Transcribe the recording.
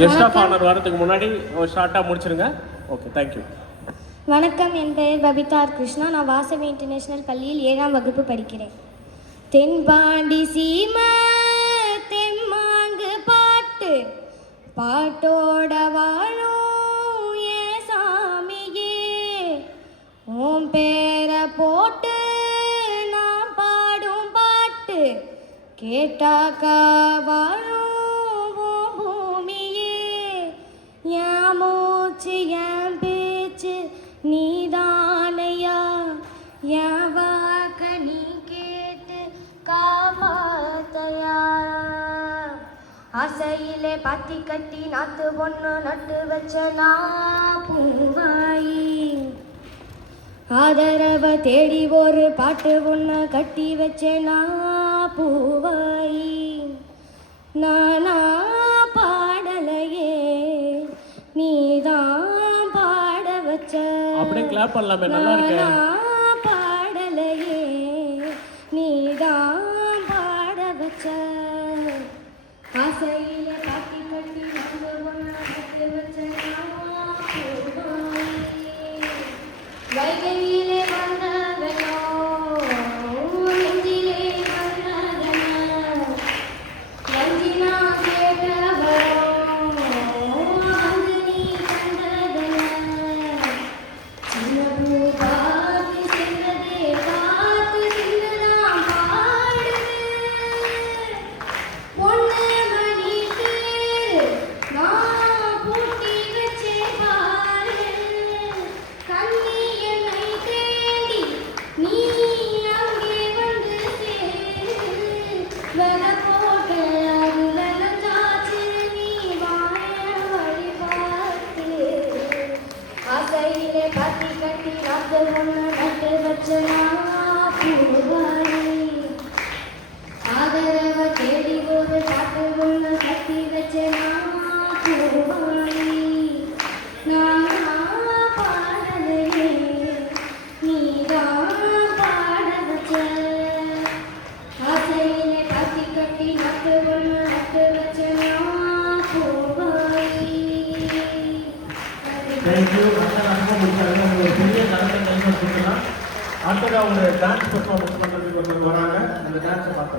Guest of honour வரதுக்கு முன்னாடி ஒரு ஷார்ட்டாக முடிச்சிருங்க. Okay, thank you. வணக்கம், என் பெயர் பபிதா கிருஷ்ணா. நான் வாசவி இன்டர்நேஷ்னல் பள்ளியில் 7ஆம் வகுப்பு படிக்கிறேன். தென்பாண்டி சீமா தெம்மாங்கு பாட்டு பாட்டோட வாழும் ஏ சாமியே, ஓம் பேரை போட்டு நான் பாடும் பாட்டு கேட்டாக்கா வாழும் பூமியே. என் மூச்சு என் பேச்சு நீதானையா, என் வாக்க நீ கேட்டு காப்பாத்தையா. ஆசையிலே பாத்தி கட்டி நாத்து பொண்ணு நட்டு வச்ச நான் பூவாயி, ஆதரவ தேடி ஒரு பாட்டு ஒன்று கட்டி வச்ச நான் பூவாயி. நானா பாடலையே நீதான் பாட வச்ச, அப்படியே கிளாப் பண்ணலாமே, நல்லா இருக்கு. பாடலையே நீதான் பாட வச்ச. ஆசையில காட்டி கட்டி வந்து ஒன்று கட்டி வச்ச வைகையிலே வந்தவனோ நெஞ்சிலே வந்ததன, நஞ்சினா கேட்டவரோ வந்து நீ கண்டதன. சின்ன பூ பார்த்து சின்னதே பார்த்து சின்னதான் பாடுது, பொண்ணு மணி தேரு நான் பூட்டி வச்சே பாரு. கண்ணி என்னை தேடி நீ அங்கே வந்து சேரு, வெத போட்ட அதுல நஞ்சாச்சு நீ வாய வழி பார்த்து. ஆசையிலே பாத்தி கட்டி நாத்து ஒன்று நட்டு வச்ச நான் பூவாயி, ஆதரவ தேடி ஒரு பாட்டு ஒன்று கட்டி வச்ச நான் பூவாயி. நான் பாடலையே நீதான் பாட வச்ச. ஆசையிலே பாத்தி கட்டி நாத்து ஒன்று நட்டு வச்ச நான் பூவாயி. தேங்க்யூ. ஒரு பெரிய கலந்து டைம் கொடுத்துக்கலாம். அடுத்ததாக ஒரு டான்ஸ் பெர்ஃபார்மன்ஸ் பண்ணுறதுக்கு ஒருத்தர் வராங்க. அந்த டான்ஸை பார்த்து